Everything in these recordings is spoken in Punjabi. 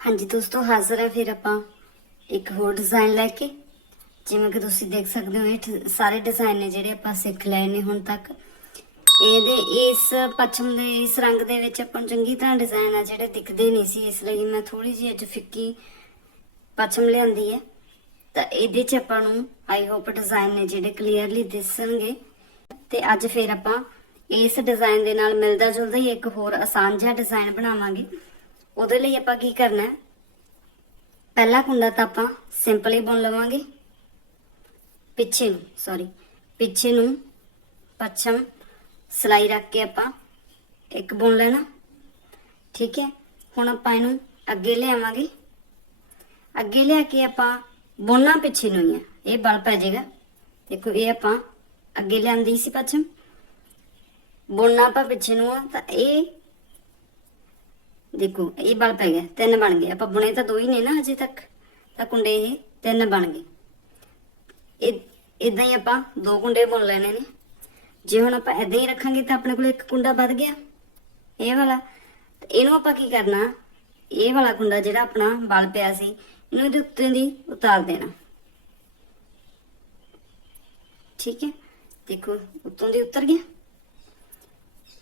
ਹਾਂਜੀ ਦੋਸਤੋ, ਹਾਜ਼ਰ ਹੈ ਫਿਰ ਆਪਾਂ ਇੱਕ ਹੋਰ ਡਿਜ਼ਾਈਨ ਲੈ ਕੇ। ਜਿਵੇਂ ਕਿ ਤੁਸੀਂ ਦੇਖ ਸਕਦੇ ਹੋ, ਇਹ ਸਾਰੇ ਡਿਜ਼ਾਈਨ ਨੇ ਜਿਹੜੇ ਆਪਾਂ ਸਿੱਖ ਲਏ ਨੇ ਹੁਣ ਤੱਕ। ਇਹਦੇ, ਇਸ ਪੱਛਮ ਦੇ, ਇਸ ਰੰਗ ਦੇ ਵਿੱਚ ਆਪਾਂ ਨੂੰ ਚੰਗੀ ਤਰ੍ਹਾਂ ਡਿਜ਼ਾਈਨ ਆ ਜਿਹੜੇ ਦਿਖਦੇ ਨਹੀਂ ਸੀ। ਇਸ ਲਈ ਮੈਂ ਥੋੜੀ ਜਿਹੀ ਅੱਜ ਫਿੱਕੀ ਪੱਛਮ ਲਿਆਂਦੀ ਹੈ। ਤਾਂ ਇਹਦੇ ਚ ਆਪਾਂ ਨੂੰ ਆਈ ਹੋਪ ਡਿਜ਼ਾਈਨ ਨੇ ਜਿਹੜੇ ਕਲੀਅਰਲੀ ਦਿਸਣਗੇ। ਤੇ ਅੱਜ ਫਿਰ ਆਪਾਂ ਇਸ ਡਿਜ਼ਾਈਨ ਦੇ ਨਾਲ ਮਿਲਦਾ ਜੁਲਦਾ ਹੀ ਇੱਕ ਹੋਰ ਆਸਾਨ ਜਿਹਾ ਡਿਜ਼ਾਈਨ ਬਣਾਵਾਂਗੇ। ਉਹਦੇ ਲਈ ਆਪਾਂ ਕੀ ਕਰਨਾ ਹੈ? ਪਹਿਲਾ ਕੁੰਡਾ ਤਾਂ ਆਪਾਂ ਸਿੰਪਲ ਹੀ ਬੁਣ ਲਵਾਂਗੇ। ਪਿੱਛੇ ਨੂੰ ਸੌਰੀ ਪਿੱਛੇ ਨੂੰ ਪੱਛਮ ਸਲਾਈ ਰੱਖ ਕੇ ਆਪਾਂ ਇੱਕ ਬੁਣ ਲੈਣਾ। ਠੀਕ ਹੈ? ਹੁਣ ਆਪਾਂ ਇਹਨੂੰ ਅੱਗੇ ਲਿਆਵਾਂਗੇ। ਅੱਗੇ ਲਿਆ ਕੇ ਆਪਾਂ ਬੁਣਨਾ ਪਿੱਛੇ ਨੂੰ ਹੀ ਆ ਇਹ ਬਲ ਪੈ ਜਾਏਗਾ। ਦੇਖੋ, ਇਹ ਆਪਾਂ ਅੱਗੇ ਲਿਆਂਦੀ ਸੀ ਪੱਛਮ। ਬੁਣਨਾ ਆਪਾਂ ਪਿੱਛੇ ਨੂੰ ਆ, ਤਾਂ ਇਹ ਦੇਖੋ, ਇਹ ਬਲ ਪੈ ਗਿਆ, ਤਿੰਨ ਬਣ ਗਏ। ਆਪਾਂ ਬੁਣੇ ਤਾਂ ਦੋ ਹੀ ਨੇ ਨਾ ਅਜੇ ਤੱਕ। ਤਾਂ ਕੁੰਡੇ ਇਹ ਤਿੰਨ ਬਣ ਗਏ। ਇਹ ਇਦਾਂ ਹੀ ਆਪਾਂ ਦੋ ਕੁੰਡੇ ਬੁਣ ਲੈਣੇ ਨੇ। ਜੇ ਹੁਣ ਆਪਾਂ ਇਦਾਂ ਹੀ ਰੱਖਾਂਗੇ ਤਾਂ ਆਪਣੇ ਕੋਲ ਇੱਕ ਕੁੰਡਾ ਵੱਧ ਗਿਆ। ਇਹ ਵਾਲਾ। ਇਹਨੂੰ ਆਪਾਂ ਕੀ ਕਰਨਾ? ਇਹ ਵਾਲਾ ਕੁੰਡਾ ਜਿਹੜਾ ਆਪਣਾ ਬਲ ਪਿਆ ਸੀ, ਇਹਨੂੰ ਇਹਦੇ ਉੱਤੇ ਦੀ ਉਤਾਰ ਦੇਣਾ। ਠੀਕ ਹੈ? ਦੇਖੋ, ਉੱਤੋਂ ਦੀ ਉਤਰ ਗਿਆ।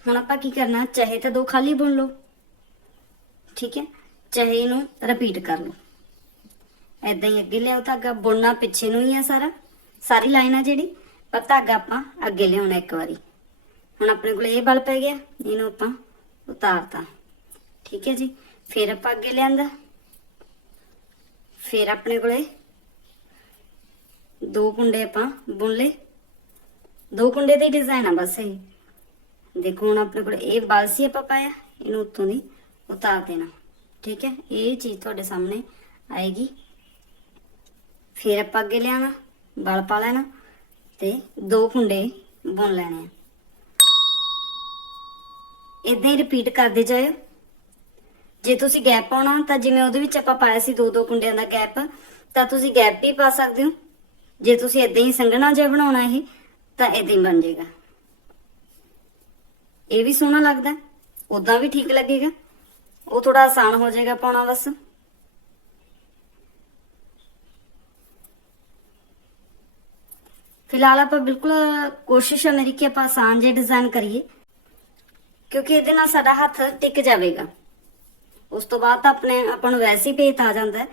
ਹੁਣ ਆਪਾਂ ਕੀ ਕਰਨਾ? ਚਾਹੇ ਤਾਂ ਦੋ ਖਾਲੀ ਬੁਣ ਲਓ। ਠੀਕ ਹੈ? ਚਾਹੇ ਇਹਨੂੰ ਰਿਪੀਟ ਕਰ ਲਓ। ਐਦਾਂ ਹੀ ਅੱਗੇ ਲਿਆਓ ਧਾਗਾ। ਬੁਣਨਾ ਪਿੱਛੇ ਨੂੰ ਹੀ ਆ ਸਾਰਾ। ਸਾਰੀ ਲਾਈਨ ਆ ਜਿਹੜੀ। ਪਰ ਧਾਗਾ ਆਪਾਂ ਅੱਗੇ ਲਿਆਉਣਾ ਇੱਕ ਵਾਰੀ। ਹੁਣ ਆਪਣੇ ਕੋਲ ਇਹ ਬਲ ਪੈ ਗਿਆ। ਇਹਨੂੰ ਆਪਾਂ ਉਤਾਰਤਾ। ਠੀਕ ਹੈ ਜੀ? ਫਿਰ ਆਪਾਂ ਅੱਗੇ ਲਿਆਂਦਾ। ਫਿਰ ਆਪਣੇ ਕੋਲੇ ਦੋ ਕੁੰਡੇ ਆਪਾਂ ਬੁਣ ਲਏ। ਦੋ ਕੁੰਡੇ ਦੇ ਡਿਜ਼ਾਈਨ ਆ ਬਸ ਇਹ। ਦੇਖੋ ਹੁਣ ਆਪਣੇ ਕੋਲ ਇਹ ਬਲ ਸੀ ਆਪਾਂ ਪਾਇਆ। ਇਹਨੂੰ ਉੱਤੋਂ ਦੀ ਉਤਾਰ ਦੇਣਾ। ਠੀਕ ਹੈ? ਇਹ ਚੀਜ਼ ਤੁਹਾਡੇ ਸਾਹਮਣੇ ਆਏਗੀ। ਫਿਰ ਆਪਾਂ ਅੱਗੇ ਲਿਆਣਾ ਬਲ ਪਾ ਲੈਣਾ ਤੇ ਦੋ ਕੁੰਡੇ ਬੁਣ ਲੈਣੇ ਆ। ਇਦਾਂ ਹੀ ਰਿਪੀਟ ਕਰਦੇ ਜਾਇਓ। ਜੇ ਤੁਸੀਂ ਗੈਪ ਪਾਉਣਾ, ਤਾਂ ਜਿਵੇਂ ਉਹਦੇ ਵਿੱਚ ਆਪਾਂ ਪਾਇਆ ਸੀ ਦੋ ਦੋ ਕੁੰਡਿਆਂ ਦਾ ਗੈਪ ਤਾਂ ਤੁਸੀਂ ਗੈਪ ਵੀ ਪਾ ਸਕਦੇ ਹੋ। ਜੇ ਤੁਸੀਂ ਇਦਾਂ ਹੀ ਸੰਘਣਾ ਜਿਹਾ ਬਣਾਉਣਾ ਇਹ, ਤਾਂ ਇਦਾਂ ਹੀ ਬਣ ਜਾਏਗਾ। ਇਹ ਵੀ ਸੋਹਣਾ ਲੱਗਦਾ। ਉਦਾਂ ਵੀ ਠੀਕ ਲੱਗੇਗਾ। ਉਹ ਥੋੜਾ ਆਸਾਨ ਹੋ ਜਾਏਗਾ ਪਾਉਣਾ ਬਸ। ਫਿਲਹਾਲ ਆਪਾਂ ਬਿਲਕੁਲ ਕੋਸ਼ਿਸ਼ ਹੈ ਮੇਰੀ ਕਿ ਆਪਾਂ ਆਸਾਨ ਜਿਹੇ ਡਿਜ਼ਾਈਨ ਕਰੀਏ, ਕਿਉਂਕਿ ਇਹਦੇ ਨਾਲ ਸਾਡਾ ਹੱਥ ਟਿਕ ਜਾਵੇਗਾ। ਉਸ ਤੋਂ ਬਾਅਦ ਤਾਂ ਆਪਣੇ ਆਪਾਂ ਨੂੰ ਵੈਸੇ ਹੀ ਭੇਤ ਆ ਜਾਂਦਾ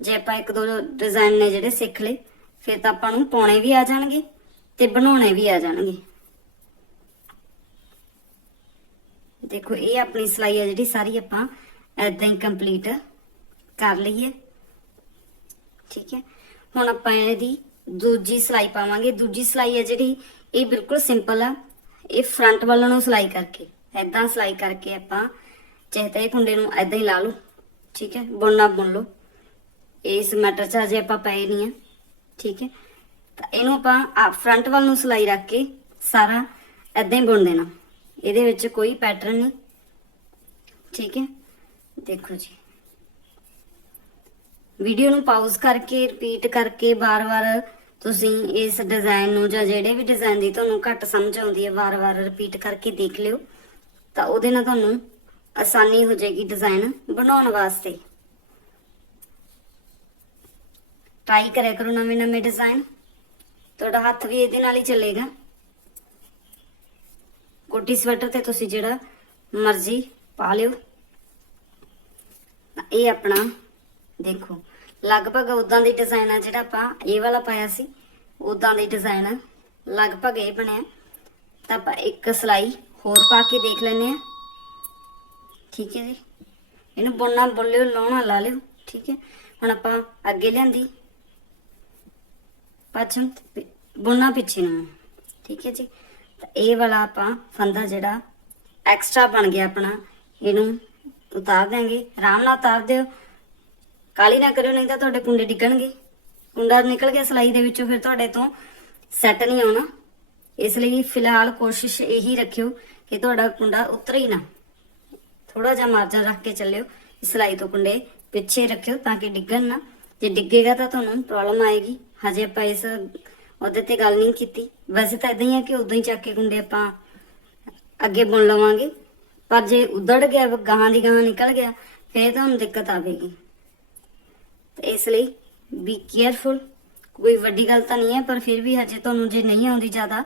ਜੇ ਆਪਾਂ ਇੱਕ ਦੋ ਡਿਜ਼ਾਈਨ ਨੇ ਜਿਹੜੇ ਸਿੱਖ ਲਏ, ਫਿਰ ਤਾਂ ਆਪਾਂ ਨੂੰ ਪਾਉਣੇ ਵੀ ਆ ਜਾਣਗੇ ਤੇ ਬਣਾਉਣੇ ਵੀ ਆ ਜਾਣਗੇ। ਦੇਖੋ, ਇਹ ਆਪਣੀ ਸਿਲਾਈ ਆ ਜਿਹੜੀ ਸਾਰੀ ਆਪਾਂ ਐਦਾਂ ਹੀ ਕੰਪਲੀਟ ਕਰ ਲਈਏ। ਠੀਕ ਹੈ? ਹੁਣ ਆਪਾਂ ਇਹਦੀ ਦੂਜੀ ਸਿਲਾਈ ਪਾਵਾਂਗੇ। ਦੂਜੀ ਸਿਲਾਈ ਹੈ ਜਿਹੜੀ, ਇਹ ਬਿਲਕੁਲ ਸਿੰਪਲ ਆ। ਇਹ ਫਰੰਟ ਵੱਲ ਨੂੰ ਸਿਲਾਈ ਕਰਕੇ ਐਦਾਂ ਸਿਲਾਈ ਕਰਕੇ ਆਪਾਂ ਚਾਹੇ ਤਾਂ ਇਹ ਕੁੰਡੇ ਨੂੰ ਐਦਾਂ ਹੀ ਲਾ ਲਓ। ਠੀਕ ਹੈ? ਬੁਣਨਾ ਬੁਣ ਲਓ। ਇਸ ਮੈਟਰ 'ਚ ਅਜੇ ਆਪਾਂ ਪਏ ਨਹੀਂ ਆ। ਠੀਕ ਹੈ? ਤਾਂ ਇਹਨੂੰ ਆਪਾਂ ਫਰੰਟ ਵੱਲ ਨੂੰ ਸਿਲਾਈ ਰੱਖ ਕੇ ਸਾਰਾ ਐਦਾਂ ਹੀ ਬੁਣ ਦੇਣਾ। ਇਹਦੇ ਵਿੱਚ ਕੋਈ ਪੈਟਰਨ ਨਹੀਂ। ਠੀਕ ਹੈ? ਦੇਖੋ ਜੀ। ਵੀਡੀਓ ਨੂੰ ਪਾਜ਼ ਕਰਕੇ ਰਿਪੀਟ ਕਰਕੇ ਬਾਰ-ਬਾਰ ਤੁਸੀਂ ਇਸ ਡਿਜ਼ਾਈਨ ਨੂੰ ਜਾਂ ਜਿਹੜੇ ਵੀ ਡਿਜ਼ਾਈਨ ਦੀ ਤੁਹਾਨੂੰ ਘੱਟ ਸਮਝ ਆਉਂਦੀ ਹੈ, ਵਾਰ ਵਾਰ ਰਿਪੀਟ ਕਰਕੇ ਦੇਖ ਲਿਓ। ਤਾਂ ਉਹਦੇ ਨਾਲ ਤੁਹਾਨੂੰ ਆਸਾਨੀ ਹੋ ਜਾਏਗੀ ਡਿਜ਼ਾਈਨ ਬਣਾਉਣ ਵਾਸਤੇ। ਟਰਾਈ ਕਰਿਆ ਕਰੋ ਨਵੇਂ-ਨਵੇਂ ਡਿਜ਼ਾਈਨ ਤੁਹਾਡਾ ਹੱਥ ਵੀ ਇਹਦੇ ਨਾਲ ਹੀ ਚੱਲੇਗਾ। ਕੋਟੀ ਸਵੈਟਰ ਤੇ ਤੁਸੀਂ ਜਿਹੜਾ ਮਰਜ਼ੀ ਪਾ ਲਿਓ। ਇਹ ਆਪਣਾ ਦੇਖੋ। ਲਗਭਗ ਉਦਾਂ ਦੀ ਡਿਜ਼ਾਈਨ ਆ ਜਿਹੜਾ ਆਪਾਂ ਇਹ ਵਾਲਾ ਪਾਇਆ ਸੀ ਉਦਾਂ ਦੀ ਡਿਜ਼ਾਈਨ ਲਗਭਗ ਇਹ ਬਣਿਆ। ਤਾਂ ਆਪਾਂ ਇੱਕ ਸਲਾਈ ਹੋਰ ਪਾ ਕੇ ਦੇਖ ਲੈਨੇ ਆ ਠੀਕ ਹੈ ਜੀ। ਇਹਨੂੰ ਬੁਣਨਾ ਬੁਲਿਓ ਲਾਉਣਾ ਲਾ ਲਿਓ। ਠੀਕ ਹੈ। ਹੁਣ ਆਪਾਂ ਅੱਗੇ ਲਿਆਂਦੀ। ਪਛਮ, ਬੁਣਨਾ ਪਿੱਛੇ ਨੂੰ। ਠੀਕ ਹੈ ਜੀ। ਇਹ ਵਾਲਾ ਆਪਾਂ ਫੰਦਾ ਜਿਹੜਾ ਐਕਸਟਰਾ ਬਣ ਗਿਆ ਆਪਣਾ, ਇਹਨੂੰ ਉਤਾਰ ਦਿਆਂਗੇ। ਆਰਾਮ ਨਾਲ ਉਤਾਰ ਦਿਓ। ਕਾਲੀ ਨਾ ਕਰਿਓ, ਨਹੀਂ ਤਾਂ ਤੁਹਾਡੇ ਕੁੰਡੇ ਡਿੱਗਣਗੇ। ਕੁੰਡਾ ਨਿਕਲ ਗਿਆ ਸਲਾਈ ਦੇ ਵਿੱਚੋਂ, ਫਿਰ ਤੁਹਾਡੇ ਤੋਂ ਸੈੱਟ ਨਹੀਂ ਆਉਣਾ। ਇਸ ਲਈ ਫਿਲਹਾਲ ਕੋਸ਼ਿਸ਼ ਇਹੀ ਰੱਖਿਓ ਕਿ ਤੁਹਾਡਾ ਕੁੰਡਾ ਉਤਰੇ ਹੀ ਨਾ। ਥੋੜਾ ਜਿਹਾ ਮਾਰਜਨ ਰੱਖ ਕੇ ਚੱਲਿਓ ਸਲਾਈ ਤੋਂ ਕੁੰਡੇ ਪਿੱਛੇ ਰੱਖਿਓ ਤਾਂ ਕਿ ਡਿੱਗਣ ਨਾ। ਜੇ ਡਿੱਗੇਗਾ ਤਾਂ ਤੁਹਾਨੂੰ ਪ੍ਰੋਬਲਮ ਆਏਗੀ। ਹਜੇ ਆਪਾਂ ਇਸ ਉਹਦੇ ਤੇ ਗੱਲ ਨਹੀਂ ਕੀਤੀ। ਵੈਸੇ ਤਾਂ ਇਦਾਂ ਹੀ ਆ ਕਿ ਉਦਾਂ ਹੀ ਚੱਕ ਕੇ ਕੁੰਡੇ ਆਪਾਂ ਅੱਗੇ ਬੁਣ ਲਵਾਂਗੇ। ਪਰ ਜੇ ਉਧੜ ਗਿਆ ਗਾਹਾਂ ਦੀ ਗਾਹਾਂ ਨਿਕਲ ਗਿਆ, ਫੇਰ ਤੁਹਾਨੂੰ ਦਿੱਕਤ ਆਵੇਗੀ। ਤੇ ਇਸ ਲਈ ਬੀ ਕੇਅਰਫੁਲ ਕੋਈ ਵੱਡੀ ਗੱਲ ਤਾਂ ਨਹੀਂ ਹੈ, ਪਰ ਫਿਰ ਵੀ ਹਜੇ ਤੁਹਾਨੂੰ ਜੇ ਨਹੀਂ ਆਉਂਦੀ ਜ਼ਿਆਦਾ,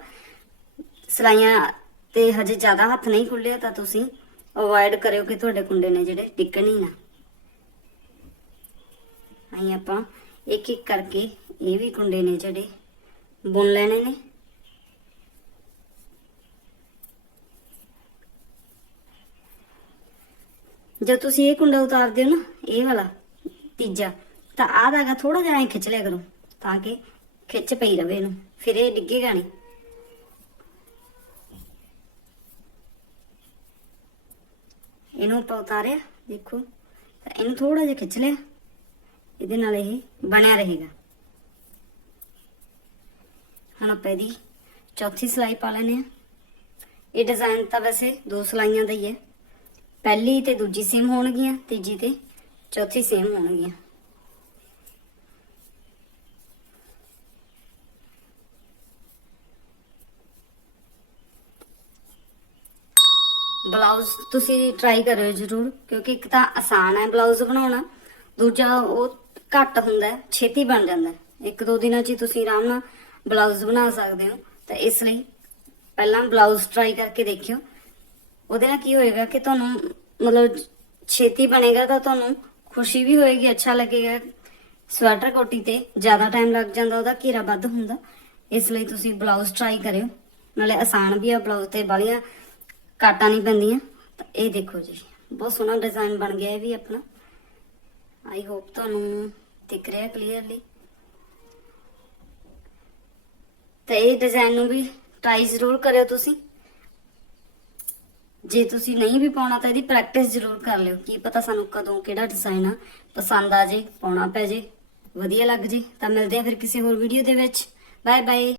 ਸਲਾਈਆਂ ਤੇ ਹਜੇ ਜ਼ਿਆਦਾ ਹੱਥ ਨਹੀਂ ਖੁੱਲਿਆ ਤਾਂ ਤੁਸੀਂ ਅਵੋਇਡ ਕਰਿਓ ਕਿ ਤੁਹਾਡੇ ਕੁੰਡੇ ਨੇ ਜਿਹੜੇ ਡਿੱਗਣ ਹੀ ਨਾ। ਅਸੀਂ ਆਪਾਂ ਇੱਕ ਇੱਕ ਕਰਕੇ ਇਹ ਵੀ ਕੁੰਡੇ ਨੇ ਜਿਹੜੇ ਬੁਣ ਲੈਣੇ ਨੇ। ਜਦ ਤੁਸੀਂ ਇਹ ਕੁੰਡਾ ਉਤਾਰਦੇ ਹੋ ਨਾ, ਇਹ ਵਾਲਾ ਤੀਜਾ, ਤਾਂ ਆਹ ਧਾਗਾ ਥੋੜਾ ਜਿਹਾ ਐਂ ਖਿੱਚ ਲਿਆ ਕਰੋ, ਤਾਂ ਕਿ ਖਿੱਚ ਪਈ ਰਵੇ ਇਹਨੂੰ, ਫਿਰ ਇਹ ਡਿੱਗੇਗਾ ਨਹੀਂ। ਇਹਨੂੰ ਆਪਾਂ ਉਤਾਰਿਆ, ਦੇਖੋ, ਤਾਂ ਇਹਨੂੰ ਥੋੜਾ ਜਿਹਾ ਖਿੱਚ ਲਿਆ, ਇਹਦੇ ਨਾਲ ਇਹ ਬਣਿਆ ਰਹੇਗਾ। ਹੁਣ ਆਪਾਂ ਇਹਦੀ ਚੌਥੀ ਸਲਾਈ ਪਾ ਲੈਨੇ ਆ ਇਹ ਡਿਜ਼ਾਈਨ ਤਾਂ ਵੈਸੇ ਦੋ ਸਲਾਈਆਂ ਦਾ ਹੀ ਹੈ। ਪਹਿਲੀ ਤੇ ਦੂਜੀ ਸੇਮ ਹੋਣਗੀਆਂ, ਤੀਜੀ ਤੇ ਚੌਥੀ ਸੇਮ ਹੋਣਗੀਆਂ। ਬਲਾਊਜ਼ ਤੁਸੀਂ ਟਰਾਈ ਕਰਿਓ ਜਰੂਰ, ਕਿਉਂਕਿ ਇੱਕ ਤਾਂ ਆਸਾਨ ਹੈ ਬਲਾਊਜ਼ ਬਣਾਉਣਾ, ਦੂਜਾ ਉਹ ਘੱਟ ਹੁੰਦਾ ਛੇਤੀ ਬਣ ਜਾਂਦਾ ਇੱਕ ਦੋ ਦਿਨਾਂ 'ਚ ਤੁਸੀਂ ਆਰਾਮ ਨਾਲ ਬਲਾਊਜ਼ ਬਣਾ ਸਕਦੇ ਹੋ। ਤਾਂ ਇਸ ਲਈ ਪਹਿਲਾਂ ਬਲਾਊਜ਼ ਟਰਾਈ ਕਰਕੇ ਦੇਖਿਓ। ਉਹਦੇ ਨਾਲ ਕੀ ਹੋਏਗਾ ਕਿ ਤੁਹਾਨੂੰ ਮਤਲਬ ਛੇਤੀ ਬਣੇਗਾ ਤਾਂ ਤੁਹਾਨੂੰ ਖੁਸ਼ੀ ਵੀ ਹੋਏਗੀ, ਅੱਛਾ ਲੱਗੇਗਾ। ਸਵੈਟਰ ਕੋਟੀ ਤੇ ਜ਼ਿਆਦਾ ਟਾਈਮ ਲੱਗ ਜਾਂਦਾ, ਉਹਦਾ ਘੇਰਾ ਵੱਧ ਹੁੰਦਾ। ਇਸ ਲਈ ਤੁਸੀਂ ਬਲਾਊਜ਼ ਟਰਾਈ ਕਰਿਓ। ਨਾਲੇ ਆਸਾਨ ਵੀ ਆ ਬਲਾਊਜ਼ ਤੇ ਬਾਲੀਆਂ ਕਾਟਾਂ ਨਹੀਂ ਪੈਂਦੀਆਂ। ਤਾਂ ਇਹ ਦੇਖੋ ਜੀ, ਬਹੁਤ ਸੋਹਣਾ ਡਿਜ਼ਾਈਨ ਬਣ ਗਿਆ ਇਹ ਵੀ ਆਪਣਾ। ਆਈ ਹੋਪ ਤੁਹਾਨੂੰ ਦਿਖ ਰਿਹਾ ਕਲੀਅਰਲੀ ਤੇ ਇਹ ਡਿਜ਼ਾਈਨ ਨੂੰ ਵੀ ਟਰਾਈ ਜ਼ਰੂਰ ਕਰਿਓ ਤੁਸੀਂ। ਜੇ ਤੁਸੀਂ ਨਹੀਂ ਵੀ ਪਾਉਣਾ ਤਾਂ ਇਹਦੀ ਪ੍ਰੈਕਟਿਸ ਜ਼ਰੂਰ ਕਰ ਲਿਓ ਕੀ ਪਤਾ ਸਾਨੂੰ ਕਦੋਂ ਕਿਹੜਾ ਡਿਜ਼ਾਈਨ ਆ, ਪਸੰਦ ਆ ਜੇ, ਪਾਉਣਾ ਪੈ ਜੇ, ਵਧੀਆ ਲੱਗ ਜੇ, ਤਾਂ ਮਿਲਦੇ ਆ ਫਿਰ ਕਿਸੇ ਹੋਰ ਵੀਡੀਓ ਦੇ ਵਿੱਚ। Bye bye